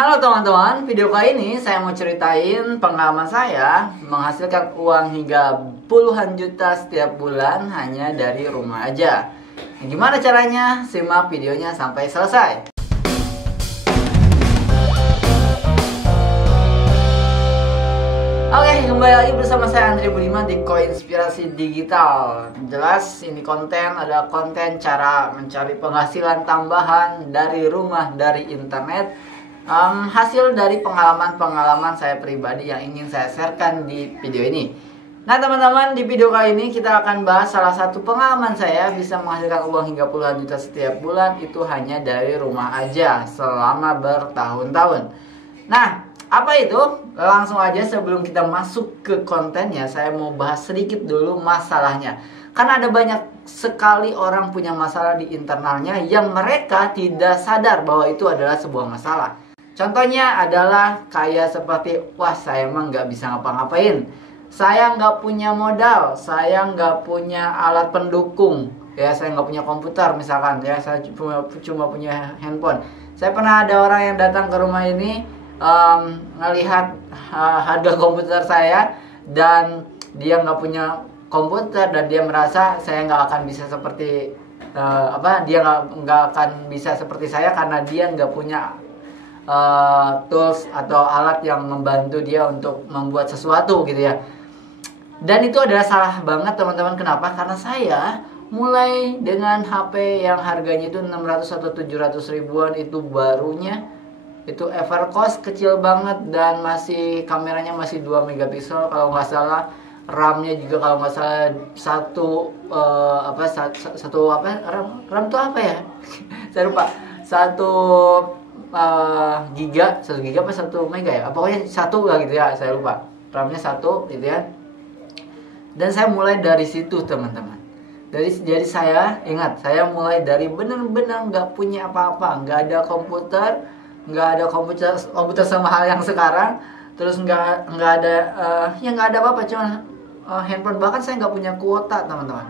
Halo teman-teman, video kali ini saya mau ceritain pengalaman saya menghasilkan uang hingga puluhan juta setiap bulan hanya dari rumah aja. Gimana caranya? Simak videonya sampai selesai. Oke, kembali lagi bersama saya Andre Budiman di Koinspirasi Digital. Jelas ini konten adalah konten cara mencari penghasilan tambahan dari rumah, dari internet. Hasil dari pengalaman-pengalaman saya pribadi yang ingin saya sharekan di video ini. Nah teman-teman, di video kali ini kita akan bahas salah satu pengalaman saya bisa menghasilkan uang hingga puluhan juta setiap bulan itu hanya dari rumah aja selama bertahun-tahun. Nah, apa itu? Langsung aja sebelum kita masuk ke kontennya, saya mau bahas sedikit dulu masalahnya. Karena ada banyak sekali orang punya masalah di internalnya yang mereka tidak sadar bahwa itu adalah sebuah masalah. Contohnya adalah kayak seperti, wah saya emang nggak bisa ngapa-ngapain, saya nggak punya modal, saya nggak punya alat pendukung, ya saya nggak punya komputer misalkan, ya saya cuma punya handphone. Saya pernah ada orang yang datang ke rumah ini ngelihat harga komputer saya dan dia nggak punya komputer dan dia merasa saya nggak akan bisa seperti dia nggak akan bisa seperti saya karena dia nggak punya tools atau alat yang membantu dia untuk membuat sesuatu gitu ya. Dan itu adalah salah banget teman-teman. Kenapa? Karena saya mulai dengan HP yang harganya itu 600 atau 700 ribuan, itu barunya itu Evercost kecil banget dan masih kameranya masih 2 megapiksel kalau nggak salah, RAM-nya juga kalau nggak salah RAM tuh apa ya? Saya lupa. 1 giga apa 1 mega ya? Pokoknya 1 lah gitu ya, saya lupa. RAM-nya 1 gitu ya. Dan saya mulai dari situ teman-teman. Jadi saya ingat, saya mulai dari benar-benar nggak punya apa-apa, nggak ada komputer sama hal yang sekarang, terus nggak ada apa-apa, cuma handphone. Bahkan saya nggak punya kuota teman-teman.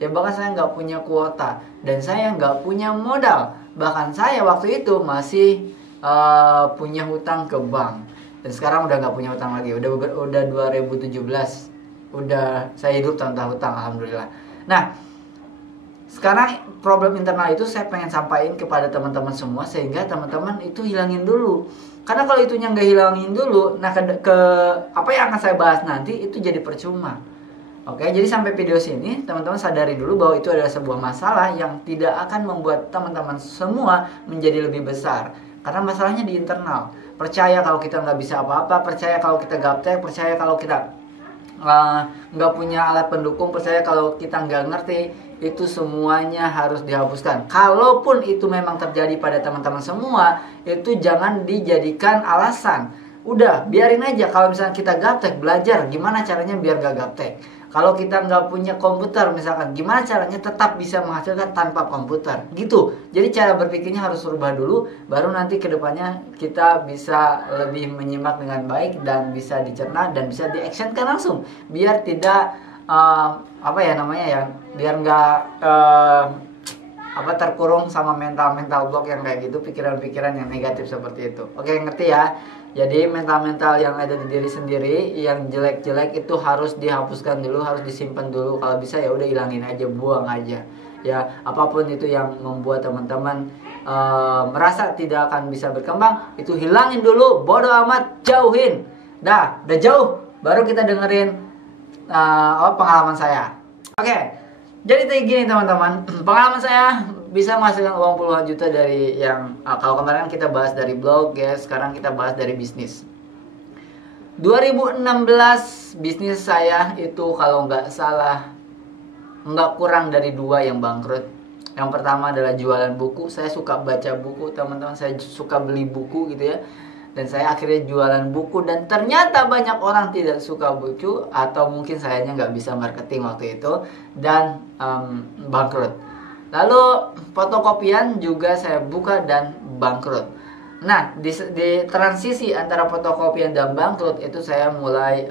Ya bahkan saya nggak punya kuota dan saya nggak punya modal. Bahkan saya waktu itu masih punya hutang ke bank. Dan sekarang udah nggak punya hutang lagi. Udah 2017. Udah saya hidup tanpa hutang, alhamdulillah. Nah, sekarang problem internal itu saya pengen sampaikan kepada teman-teman semua sehingga teman-teman itu hilangin dulu. Karena kalau itunya nggak hilangin dulu, nah ke apa yang akan saya bahas nanti itu jadi percuma. Oke, jadi sampai video sini teman-teman sadari dulu bahwa itu adalah sebuah masalah yang tidak akan membuat teman-teman semua menjadi lebih besar. Karena masalahnya di internal. Percaya kalau kita nggak bisa apa-apa, percaya kalau kita gaptek, percaya kalau kita nggak punya alat pendukung, percaya kalau kita nggak ngerti, itu semuanya harus dihapuskan. Kalaupun itu memang terjadi pada teman-teman semua, itu jangan dijadikan alasan. Udah, biarin aja. Kalau misalnya kita gaptek, belajar gimana caranya biar nggak gaptek. Kalau kita nggak punya komputer misalkan, gimana caranya tetap bisa menghasilkan tanpa komputer, gitu. Jadi cara berpikirnya harus berubah dulu, baru nanti kedepannya kita bisa lebih menyimak dengan baik dan bisa dicerna dan bisa di-actionkan langsung, biar tidak biar nggak terkurung sama mental block yang kayak gitu, pikiran-pikiran yang negatif seperti itu. Oke, ngerti ya? Jadi mental yang ada di diri sendiri yang jelek-jelek itu harus dihapuskan dulu, harus disimpan dulu. Kalau bisa ya udah hilangin aja, buang aja. Ya, apapun itu yang membuat teman-teman merasa tidak akan bisa berkembang, itu hilangin dulu, bodoh amat, jauhin. Udah jauh, baru kita dengerin pengalaman saya. Oke. Jadi kayak gini teman-teman, pengalaman saya bisa menghasilkan uang puluhan juta dari yang kalau kemarin kita bahas dari blog ya, sekarang kita bahas dari bisnis. 2016 bisnis saya itu kalau nggak salah nggak kurang dari 2 yang bangkrut. Yang pertama adalah jualan buku. Saya suka baca buku teman-teman, saya suka beli buku gitu ya. Dan saya akhirnya jualan buku dan ternyata banyak orang tidak suka buku, atau mungkin sayanya nggak bisa marketing waktu itu dan bangkrut. Lalu fotokopian juga saya buka dan bangkrut. Nah di transisi antara fotokopian dan bangkrut itu saya mulai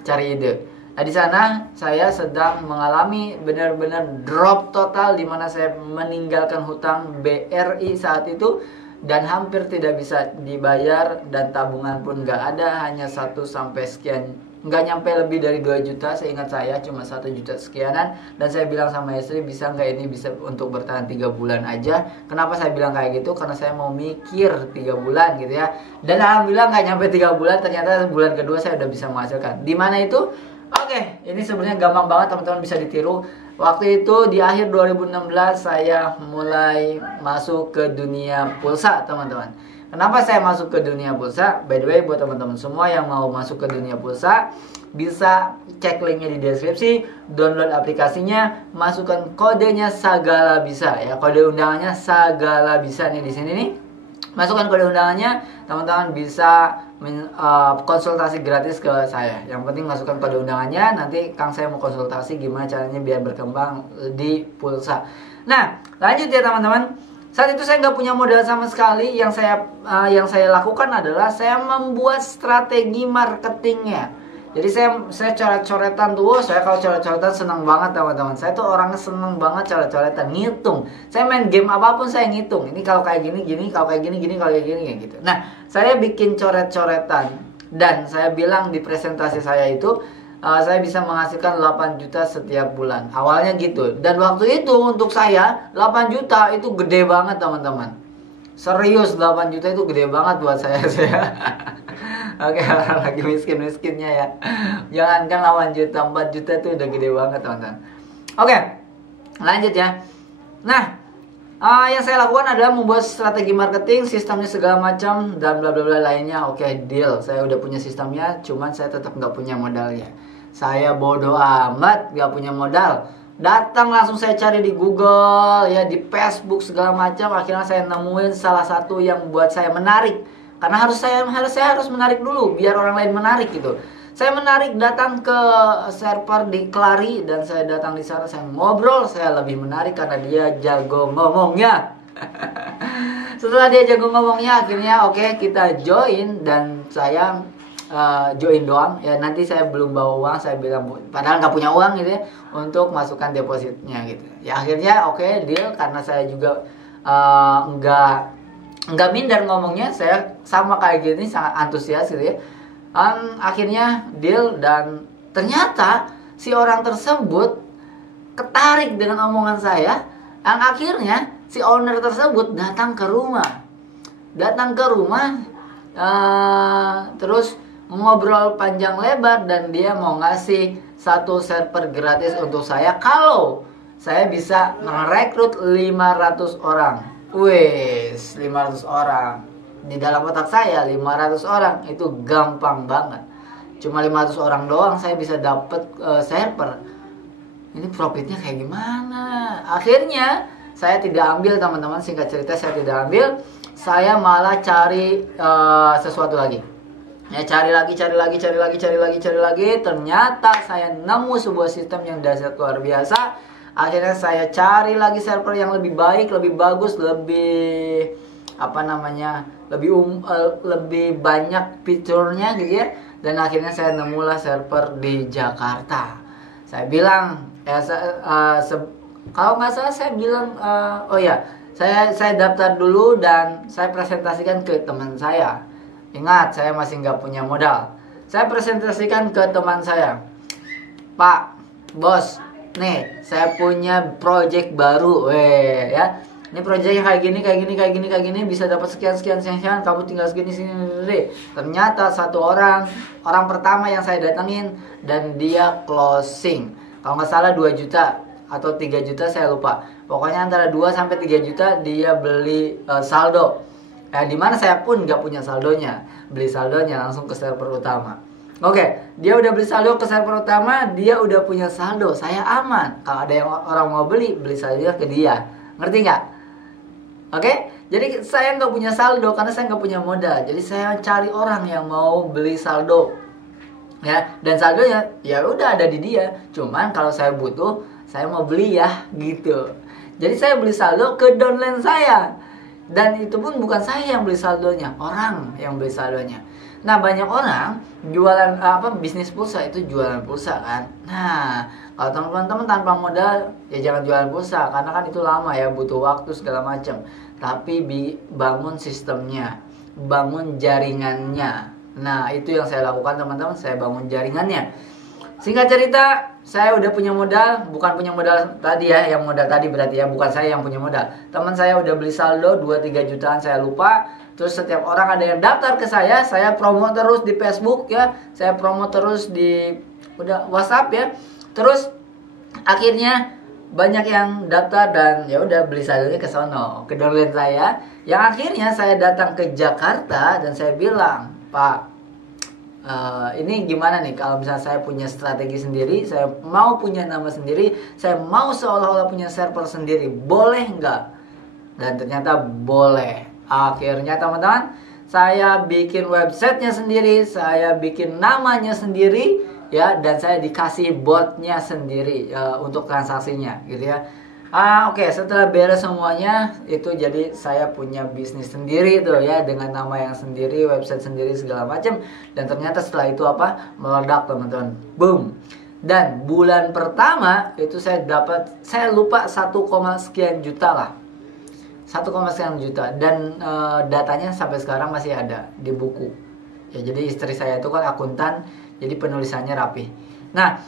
cari ide. Nah di sana saya sedang mengalami benar-benar drop total, di mana saya meninggalkan hutang BRI saat itu. dan hampir tidak bisa dibayar, dan tabungan pun nggak ada, hanya 1 sampai sekian, nggak nyampe lebih dari 2 juta seingat saya, cuma 1 juta sekianan. Dan saya bilang sama istri, bisa nggak ini bisa untuk bertahan 3 bulan aja. Kenapa saya bilang kayak gitu? Karena saya mau mikir 3 bulan gitu ya. Dan alhamdulillah nggak nyampe 3 bulan, ternyata bulan kedua saya udah bisa menghasilkan. Di mana itu? Oke, ini sebenarnya gampang banget teman-teman, bisa ditiru. Waktu itu di akhir 2016 saya mulai masuk ke dunia pulsa, teman-teman. Kenapa saya masuk ke dunia pulsa? By the way, buat teman-teman semua yang mau masuk ke dunia pulsa, bisa cek linknya di deskripsi, download aplikasinya, masukkan kodenya Sagala Bisa ya. Kode undangannya Sagala Bisa nih di sini nih. Masukkan kode undangannya, teman-teman bisa konsultasi gratis ke saya. Yang penting masukkan kode undangannya, nanti Kang saya mau konsultasi gimana caranya biar berkembang di pulsa. Nah, lanjut ya teman-teman. Saat itu saya nggak punya modal sama sekali. Yang saya lakukan adalah saya membuat strategi marketingnya. Jadi saya coret-coretan tuh. Saya kalau coret-coretan senang banget teman-teman. Saya tuh orangnya senang banget coret-coretan, ngitung. Saya main game apapun saya ngitung. Ini kalau kayak gini, kalau kayak gini, kalau kayak gini kayak gitu. Nah, saya bikin coret-coretan dan saya bilang di presentasi saya itu saya bisa menghasilkan 8 juta setiap bulan. Awalnya gitu. Dan waktu itu untuk saya 8 juta itu gede banget teman-teman. Serius 8 juta itu gede banget buat saya. Oke, orang lagi miskin-miskinnya ya. Jangankan 8 juta, 4 juta itu udah gede banget teman-teman. Oke, lanjut ya. Nah, yang saya lakukan adalah membuat strategi marketing, sistemnya segala macam, dan bla bla bla lainnya. Oke, deal. Saya udah punya sistemnya, cuman saya tetap nggak punya modalnya. Saya bodoh amat, nggak punya modal. Datang langsung saya cari di Google, ya di Facebook segala macam. Akhirnya saya nemuin salah satu yang buat saya menarik. Karena saya harus menarik dulu biar orang lain menarik gitu. Saya menarik, datang ke server di Clari, dan saya datang di sana, saya ngobrol, saya lebih menarik karena dia jago ngomongnya. Setelah dia jago ngomongnya, akhirnya oke, kita join, dan saya join doang ya. Nanti saya belum bawa uang, saya bilang padahal nggak punya uang gitu ya, untuk masukkan depositnya gitu. Ya akhirnya oke, deal. Karena saya juga nggak minder ngomongnya, saya sama kayak gini sangat antusias gitu ya. Akhirnya deal, dan ternyata si orang tersebut ketarik dengan omongan saya. Yang akhirnya si owner tersebut datang ke rumah, terus ngobrol panjang lebar, dan dia mau ngasih 1 server gratis untuk saya kalau saya bisa merekrut 500 orang. Wes, 500 orang. Di dalam otak saya 500 orang itu gampang banget. Cuma 500 orang doang saya bisa dapet server. Ini profitnya kayak gimana? Akhirnya saya tidak ambil teman-teman, singkat cerita saya tidak ambil. Saya malah cari sesuatu lagi. Ya cari lagi. Ternyata saya nemu sebuah sistem yang dahsyat luar biasa. Akhirnya saya cari lagi server yang lebih baik, lebih bagus, lebih lebih banyak fiturnya gitu ya. Dan akhirnya saya nemulah server di Jakarta. Saya bilang kalau nggak salah saya bilang saya daftar dulu dan saya presentasikan ke teman saya. Ingat, saya masih nggak punya modal. Saya presentasikan ke teman saya, Pak, Bos, nih saya punya project baru, ya. Ini proyeknya kayak gini, bisa dapat sekian, kamu tinggal segini. Ternyata satu orang pertama yang saya datangin, dan dia closing. Kalau nggak salah 2 juta atau 3 juta, saya lupa. Pokoknya antara 2 sampai 3 juta dia beli saldo. Dimana saya pun nggak punya saldonya, beli saldonya langsung ke server utama. Oke, dia udah beli saldo ke server utama, dia udah punya saldo, saya aman. Kalau ada yang orang mau beli saldonya ke dia, ngerti nggak? Oke, jadi saya nggak punya saldo karena saya nggak punya modal. Jadi saya cari orang yang mau beli saldo, ya. Dan saldonya ya udah ada di dia. Cuman kalau saya butuh, saya mau beli ya, gitu. Jadi saya beli saldo ke downline saya. Dan itu pun bukan saya yang beli saldonya, orang yang beli saldonya. Nah, banyak orang jualan bisnis pulsa itu jualan pulsa kan. Nah, kalau teman-teman tanpa modal ya jangan jualan pulsa, karena kan itu lama ya, butuh waktu segala macam. tapi bangun sistemnya, bangun jaringannya. Nah, itu yang saya lakukan teman-teman, saya bangun jaringannya. Singkat cerita, saya udah punya modal, bukan punya modal tadi ya, yang modal tadi berarti ya, bukan saya yang punya modal. Teman saya udah beli saldo 2-3 jutaan, saya lupa. Terus setiap orang ada yang daftar ke saya promo terus di Facebook ya, saya promo terus di WhatsApp ya. Terus akhirnya banyak yang daftar dan ya udah beli saldonya ke sono, ke downline saya. Yang akhirnya saya datang ke Jakarta dan saya bilang, Pak, ini gimana nih kalau misalnya saya punya strategi sendiri, saya mau punya nama sendiri, saya mau seolah-olah punya server sendiri, boleh nggak? Dan ternyata boleh. Akhirnya teman-teman, saya bikin websitenya sendiri, saya bikin namanya sendiri ya, dan saya dikasih botnya sendiri untuk transaksinya gitu ya. Oke, setelah beres semuanya itu, jadi saya punya bisnis sendiri tuh ya, dengan nama yang sendiri, website sendiri, segala macam. Dan ternyata setelah itu meledak teman-teman, boom. Dan bulan pertama itu saya dapat, saya lupa 1, sekian juta lah, 1, sekian juta. Dan datanya sampai sekarang masih ada di buku ya. Jadi istri saya itu kan akuntan, jadi penulisannya rapi. Nah,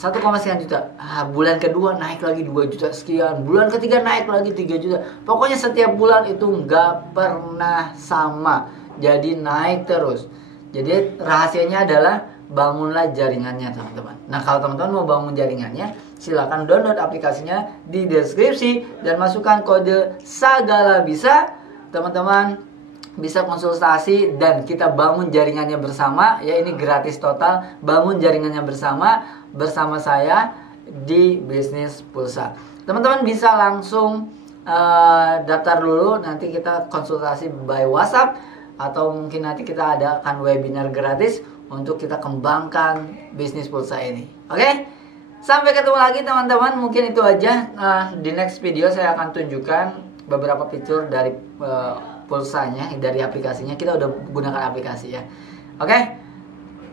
1, sekian juta. Bulan kedua naik lagi 2 juta sekian. Bulan ketiga naik lagi 3 juta. Pokoknya setiap bulan itu nggak pernah sama. Jadi naik terus. Jadi rahasianya adalah bangunlah jaringannya teman-teman. Nah, kalau teman-teman mau bangun jaringannya, silakan download aplikasinya di deskripsi dan masukkan kode Sagala Bisa. Teman-teman bisa konsultasi dan kita bangun jaringannya bersama ya. Ini gratis total, bangun jaringannya bersama saya di Bisnis Pulsa. Teman-teman bisa langsung daftar dulu, nanti kita konsultasi by WhatsApp, atau mungkin nanti kita adakan webinar gratis untuk kita kembangkan Bisnis Pulsa ini. Oke? Sampai ketemu lagi teman-teman, mungkin itu aja. Di next video saya akan tunjukkan beberapa fitur dari pulsanya, dari aplikasinya. Kita udah gunakan aplikasi ya. Oke?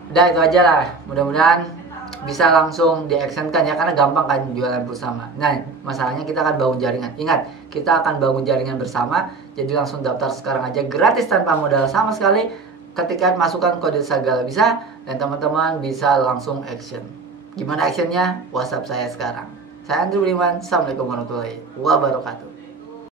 Udah itu aja lah. Mudah-mudahan bisa langsung di-actionkan ya, karena gampang kan jualan pulsa. Nah, masalahnya kita akan bangun jaringan. Ingat, kita akan bangun jaringan bersama. Jadi langsung daftar sekarang aja, gratis tanpa modal sama sekali. Ketika masukkan kode Sagala Bisa, dan teman-teman bisa langsung action. Gimana actionnya? WhatsApp saya sekarang. Saya Andrew Budiman. Assalamualaikum warahmatullahi wabarakatuh.